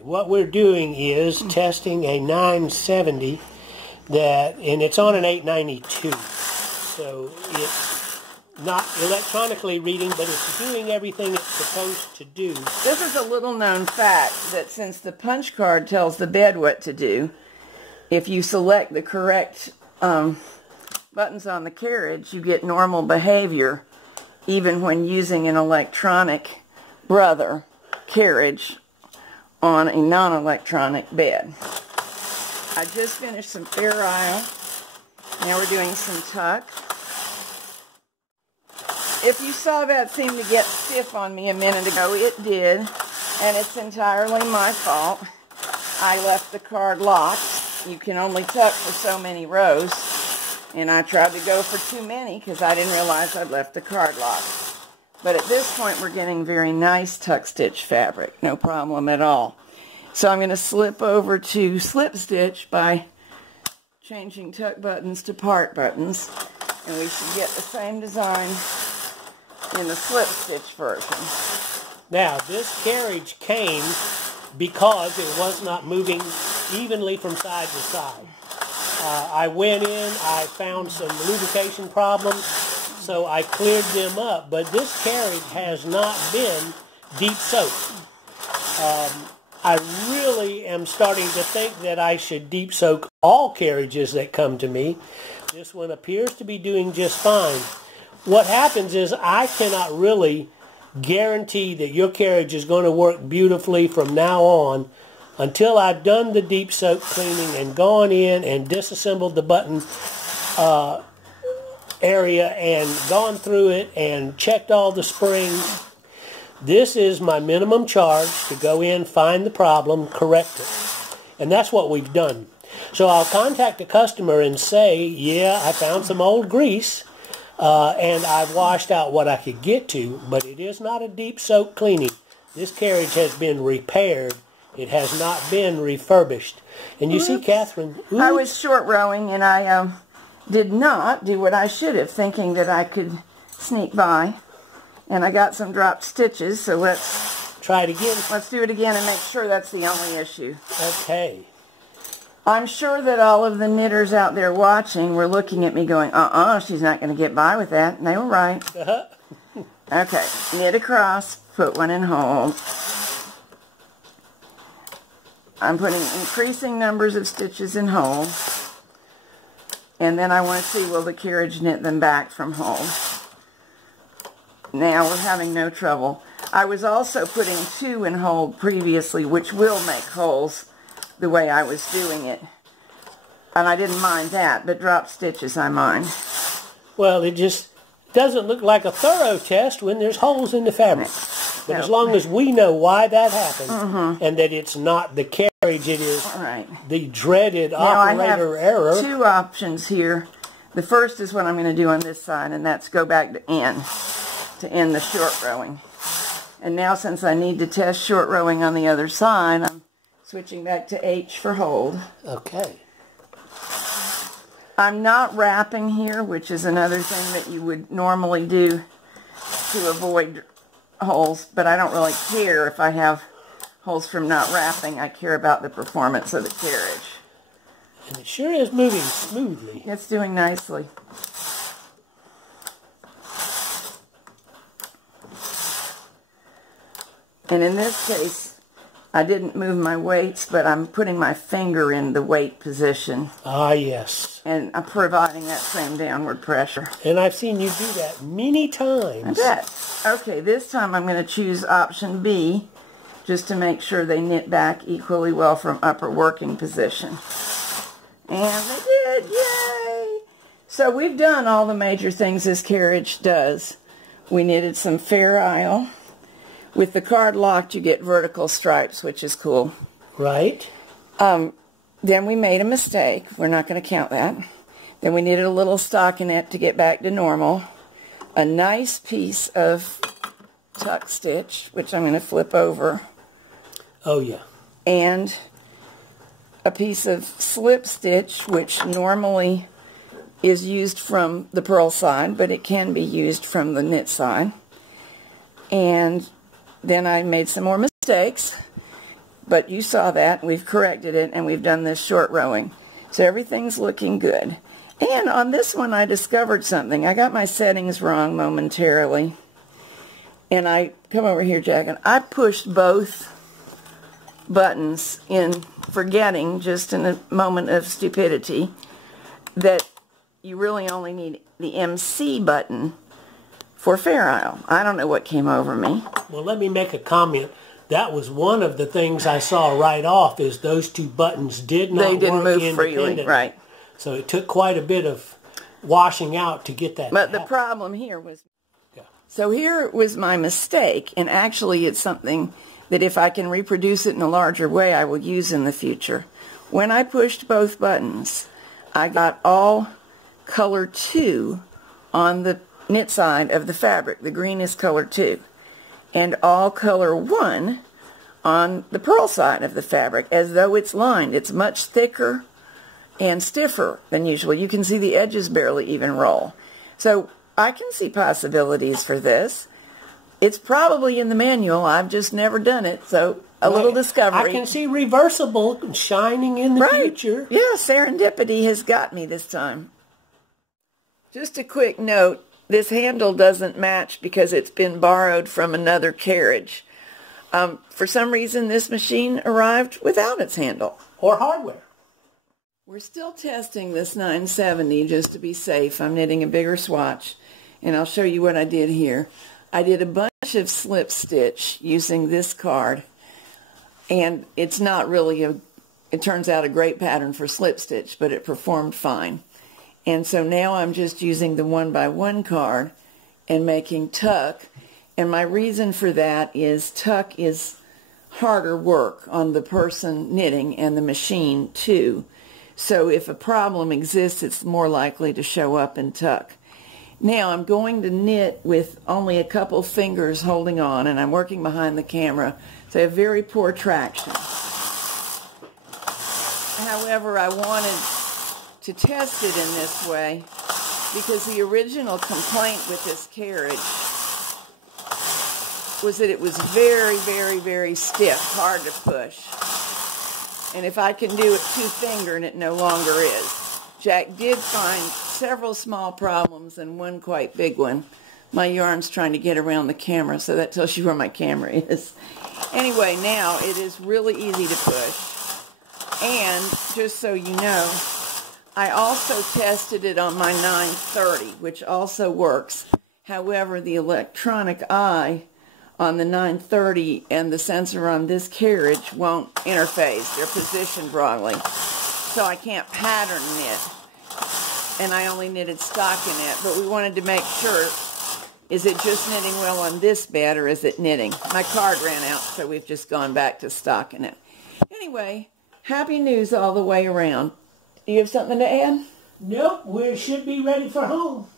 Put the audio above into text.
Right. What we're doing is testing a 970 and it's on an 892. So it's not electronically reading, but it's doing everything it's supposed to do. This is a little known fact that since the punch card tells the bed what to do, if you select the correct buttons on the carriage, you get normal behavior even when using an electronic brother carriage on a non-electronic bed. I just finished some fair isle. Now we're doing some tuck. If you saw that seem to get stiff on me a minute ago, it did, and it's entirely my fault. I left the card locked. You can only tuck for so many rows, and I tried to go for too many because I didn't realize I'd left the card locked. But at this point, we're getting very nice tuck stitch fabric, no problem at all. So I'm going to slip over to slip stitch by changing tuck buttons to part buttons, and we should get the same design in the slip stitch version. Now, this carriage came because it was not moving evenly from side to side. I went in, I found some lubrication problems, so I cleared them up, but this carriage has not been deep soaked. I really am starting to think that I should deep soak all carriages that come to me. This one appears to be doing just fine. What happens is I cannot really guarantee that your carriage is going to work beautifully from now on until I've done the deep soak cleaning and gone in and disassembled the button area and gone through it and checked all the springs. This is my minimum charge to go in, find the problem, correct it. And that's what we've done. So I'll contact the customer and say, yeah, I found some old grease and I've washed out what I could get to, but it is not a deep soak cleaning. This carriage has been repaired. It has not been refurbished. And you see, Catherine... Oops. I was short rowing, and I did not do what I should have, thinking that I could sneak by. And I got some dropped stitches, so let's... Try it again. Let's do it again and make sure that's the only issue. Okay. I'm sure that all of the knitters out there watching were looking at me going, she's not going to get by with that. And they were right. Okay, knit across, put one in hold. I'm putting increasing numbers of stitches in hold, and then I want to see, will the carriage knit them back from hold. Now we're having no trouble. I was also putting 2 in hold previously, which will make holes the way I was doing it. And I didn't mind that, but drop stitches I mind. Well, it just doesn't look like a thorough test when there's holes in the fabric. But as long as we know why that happened, and that it's not the carriage, it is the dreaded operator error. I have 2 options here. The first is what I'm going to do on this side, and that's go back to end the short rowing. And now, since I need to test short rowing on the other side, I'm switching back to H for hold. Okay. I'm not wrapping here, which is another thing that you would normally do to avoid holes, but I don't really care if I have holes from not wrapping. I care about the performance of the carriage. And it sure is moving smoothly. It's doing nicely. And in this case, I didn't move my weights, but I'm putting my finger in the weight position. Ah, yes. And I'm providing that same downward pressure. And I've seen you do that many times. I bet. Okay, this time I'm going to choose option B, just to make sure they knit back equally well from upper working position. And they did! Yay! So we've done all the major things this carriage does. We knitted some fair isle. With the card locked, you get vertical stripes, which is cool. Right. Then we made a mistake. We're not going to count that. Then we knitted a little stockinette to get back to normal. A nice piece of tuck stitch, which I'm going to flip over. Oh, yeah. And a piece of slip stitch, which normally is used from the purl side, but it can be used from the knit side. And then I made some more mistakes. But you saw that, we've corrected it, and we've done this short rowing. So everything's looking good. And on this one, I discovered something. I got my settings wrong momentarily. And I, come over here, Jack, and I pushed both buttons in, forgetting, just in a moment of stupidity, that you really only need the MC button for Fair Isle. I don't know what came over me. Well, let me make a comment. That was one of the things I saw right off, is those two buttons did not work independently. They didn't move freely, right. So it took quite a bit of washing out to get that. But the problem here was, so here was my mistake, and actually it's something that if I can reproduce it in a larger way, I will use in the future. When I pushed both buttons, I got all color 2 on the knit side of the fabric. The green is color 2. And all color 1 on the purl side of the fabric, as though it's lined. It's much thicker and stiffer than usual. You can see the edges barely even roll. So I can see possibilities for this. It's probably in the manual. I've just never done it, so a little discovery. I can see reversible shining in the future. Yeah, serendipity has got me this time. Just a quick note, this handle doesn't match because it's been borrowed from another carriage. For some reason, this machine arrived without its handle. Or hardware. We're still testing this 970 just to be safe. I'm knitting a bigger swatch, and I'll show you what I did here. I did a bunch of slip stitch using this card, and it's not really it turns out a great pattern for slip stitch, but it performed fine. And so now I'm just using the 1x1 card and making tuck, and my reason for that is tuck is harder work on the person knitting and the machine too. So if a problem exists, it's more likely to show up in tuck. Now I'm going to knit with only a couple fingers holding on, and I'm working behind the camera, so I have very poor traction. However, I wanted to test it in this way because the original complaint with this carriage was that it was very, very, very stiff, hard to push. And if I can do it two-finger, and it no longer is. Jack did find several small problems and one quite big one. My yarn's trying to get around the camera, so that tells you where my camera is. Anyway, now it is really easy to push. And just so you know, I also tested it on my 930, which also works. However, the electronic eye on the 930 and the sensor on this carriage won't interface. They're positioned wrongly. So I can't pattern knit. And I only knitted stockinette, but we wanted to make sure, is it just knitting well on this bed, or is it knitting? My card ran out, so we've just gone back to stockinette. Anyway, happy news all the way around. Do you have something to add? Nope, we should be ready for home.